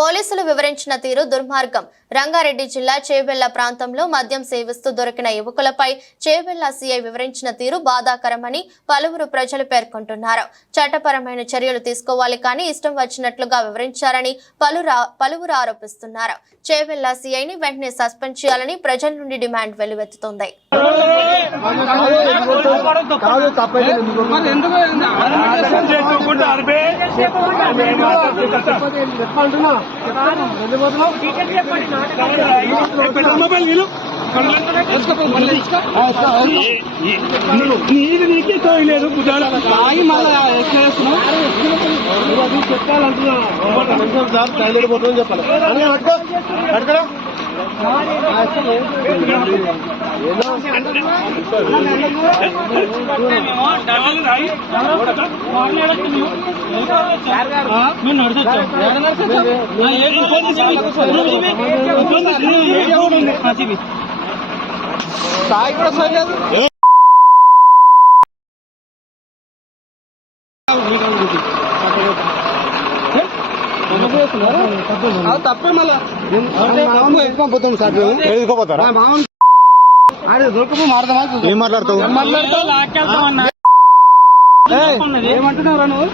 పోలీసులు వివరించిన తీరు దుర్మార్గం. రంగారెడ్డి జిల్లా చేవెళ్ల ప్రాంతంలో మద్యం సేవిస్తూ దొరికిన యువకులపై చేవెళ్ల సీఐ వివరించిన తీరు బాధాకరమని పలువురు ప్రజలు పేర్కొంటున్నారు. చట్టపరమైన చర్యలు తీసుకోవాలి కానీ ఇష్టం వచ్చినట్లుగా వివరించారని పలువురు ఆరోపిస్తున్నారు. చేవెళ్ల సీఐని వెంటనే సస్పెండ్ చేయాలని ప్రజల నుండి డిమాండ్ వెల్లువెత్తుతోంది. నీకే తోయలేదు తాగి మళ్ళీ చెప్పాలంటున్నా సార్ టైలర్ పోతుందని చెప్పాలి అడగడం సాయి కూడా సరిలేదు తప్పే మళ్ళీ పోతాం సార్ ఎదుకోపోతారా ఏం మాట్లాడతావు ఏమంటున్నారా నువ్వు